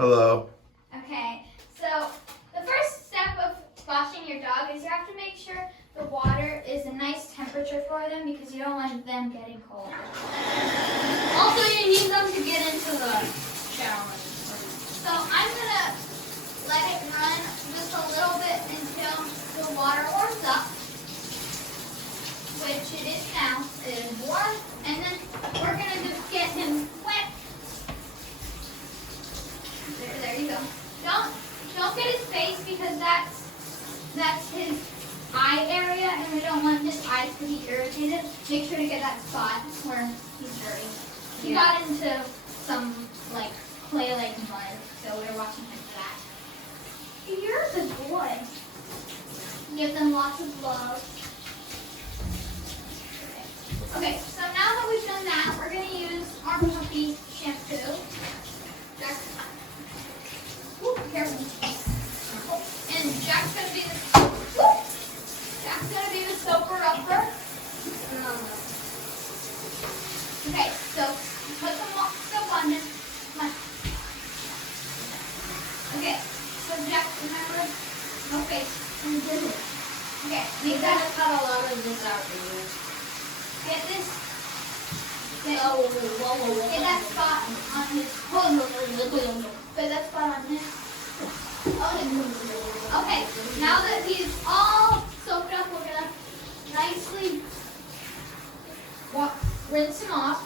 Hello. Okay, so the first step of washing your dog is you have to make sure the water is a nice temperature for them because you don't want them getting cold. Also, you need them to get into the shower. So I'm gonna let it run just a little bit until the water warms up, which it is now. It is warm, and then we're gonna just get him wet. There you go. Don't get his face because that's his eye area, and we don't want his eyes to be irritated. Make sure to get that spot where he's dirty. He got into some like clay-like mud, so we're watching him for that. You're a good boy. Give them lots of love. Okay, so now that we've done that, we're gonna use our puppy shampoo. Careful. And Jack's gonna be the soaper upper. Okay, so put some soap on him. Come on. Okay, so Jack, remember? Okay. Okay, You gotta cut a lot of this out for you. get this. Get that spot on his. Put that spot on his. Okay, now that he's all soaked up, we're gonna nicely rinse him off.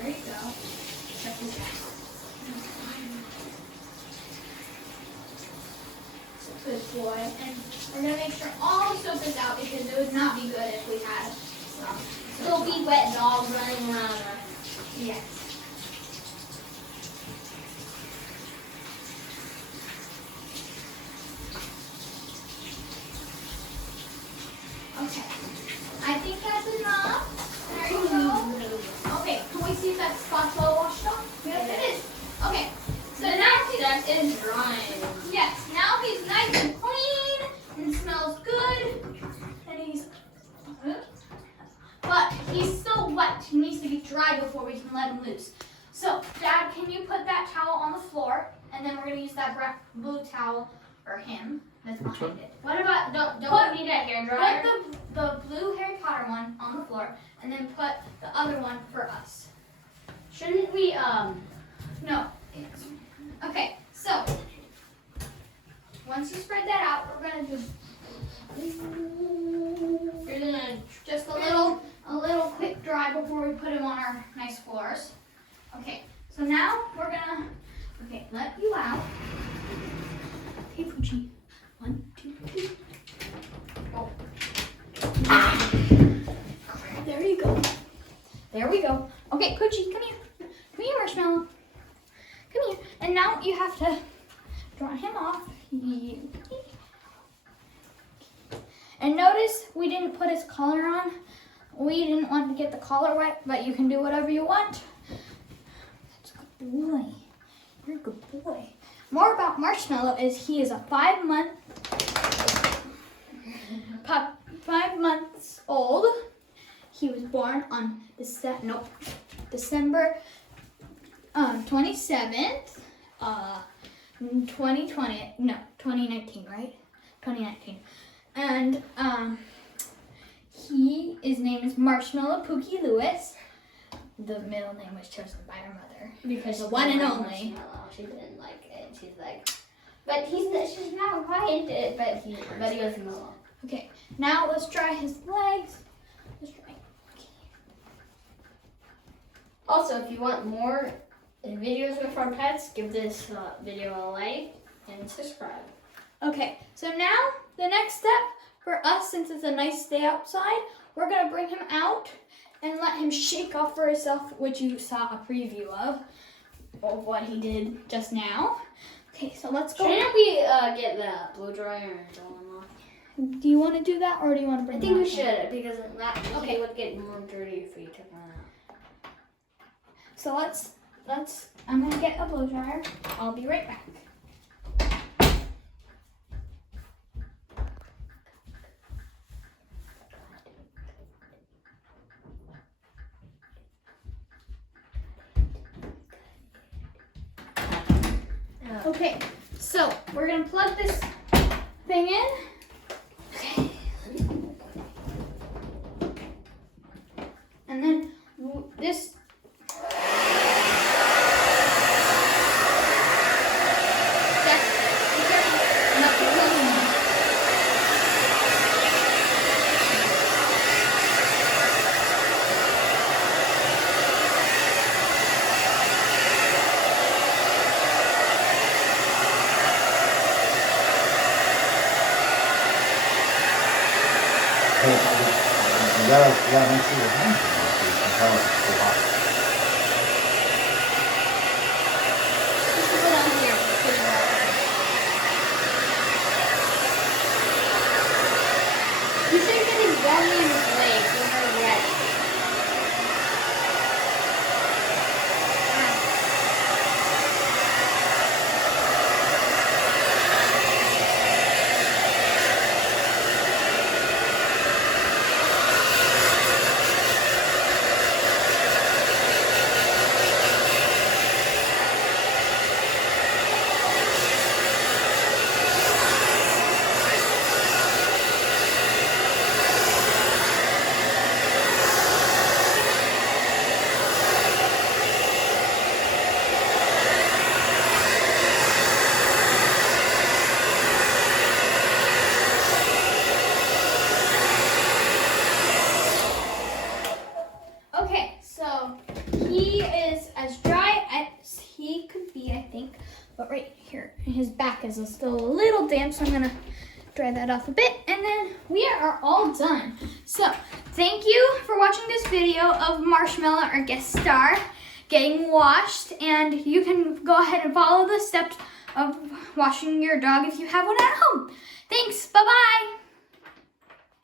There you go. Check this out. Good boy. And we're gonna make sure all the soap is out because it would not be good if we had some. Still be wet dog running around. Yes. Okay. I think that's enough. There you go. Okay, can we see if that spot's well washed off? Yes, it is. Okay. So now That is drying. yes, now he's nice and clean and smells good. And but he's still wet. He needs to be dry before we can let him loose. So, Dad, can you put that towel on the floor? And then we're going to use that blue towel for him. That's behind it. What about, don't we need a hair dryer? Put the blue Harry Potter one on the floor, and then put the other one for us. Shouldn't we, No. Okay, so once you spread that out, we're gonna do just a little quick dry before we put him on our nice floors. Okay, so now we're gonna let you out. Okay, Poochie. 1, 2, 3. Oh. There you go. There we go. Okay, Poochie, come here. Come here, Marshmallow. Come here. And now you have to dry him off. And notice we didn't put his collar on. We didn't want to get the collar wet, but you can do whatever you want. That's a good boy. You're a good boy. More about Marshmallow is he is a 5 months old. He was born on December 27th, 2019, right? 2019. And his name is Marshmallow Pookie Lewis. The middle name was chosen by her mother. because the one and only. She didn't like it. She's like, but she's not right. But he goes no. Okay, now let's dry his legs. Let's dry. Also, if you want more videos with our pets, give this video a like and subscribe. Okay, so now the next step for us, since it's a nice day outside, we're gonna bring him out and let him shake off for himself, which you saw a preview of what he did just now. Okay, so let's go. Shouldn't we get the blow dryer and go on? Do you want to do that, or do you want to bring? I think him we out? should because that Okay. he would get more dirty if we took one out. So let's. I'm gonna get a blow dryer. I'll be right back. Okay, so we're gonna plug this thing in. Okay. And then this.你要能吃的很，你看不怕。Put on here. You should get his belly and his legs when they're ready. Okay, so he is as dry as he could be, I think. But right here, his back is still a little damp, so I'm gonna dry that off a bit. And then we are all done. So thank you for watching this video of Marshmallow, our guest star, getting washed. And you can go ahead and follow the steps of washing your dog if you have one at home. Thanks, bye-bye.